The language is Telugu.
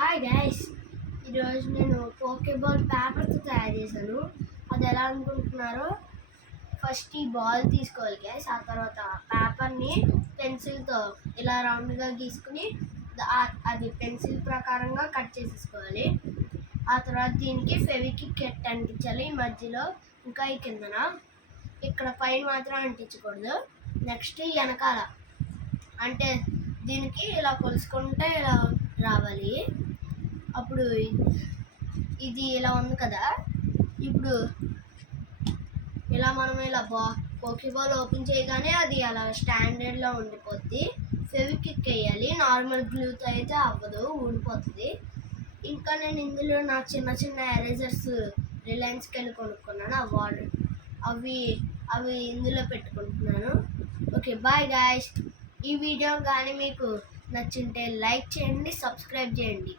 హాయ్ గైస్, ఈరోజు నేను పోకేబాల్ పేపర్తో తయారు చేశాను. అది ఎలా అనుకుంటున్నారో, ఫస్ట్ ఈ బాల్ తీసుకోవాలి గైస్. ఆ తర్వాత పేపర్ని పెన్సిల్తో ఇలా రౌండ్గా గీసుకుని అది పెన్సిల్ ప్రకారంగా కట్ చేసేసుకోవాలి. ఆ తర్వాత దీనికి ఫెవిక్విక్ అంటించాలి ఈ మధ్యలో, ఇంకా ఈ కిందన. ఇక్కడ పైన మాత్రం అంటించకూడదు. నెక్స్ట్ వెనకాల అంటే దీనికి ఇలా కొలుసుకుంటే ఇలా రావాలి. అప్పుడు ఇది ఇలా ఉంది కదా, ఇప్పుడు ఇలా మనం ఇలా పోకేబాల్ ఓపెన్ చేయగానే అది అలా స్టాండర్డ్లో ఉండిపోద్ది. ఫెవిక్విక్ వేయాలి, నార్మల్ గ్లూతో అయితే అవ్వదు, ఊడిపోతుంది. ఇంకా నేను ఇందులో నా చిన్న చిన్న ఎరేజర్స్ రిలయన్స్కి వెళ్ళి కొనుక్కున్నాను. అవి ఇందులో పెట్టుకుంటున్నాను. Okay, bye guys. ఈ వీడియో కానీ మీకు నచ్చింటే లైక్ చేయండి, సబ్స్క్రైబ్ చేయండి.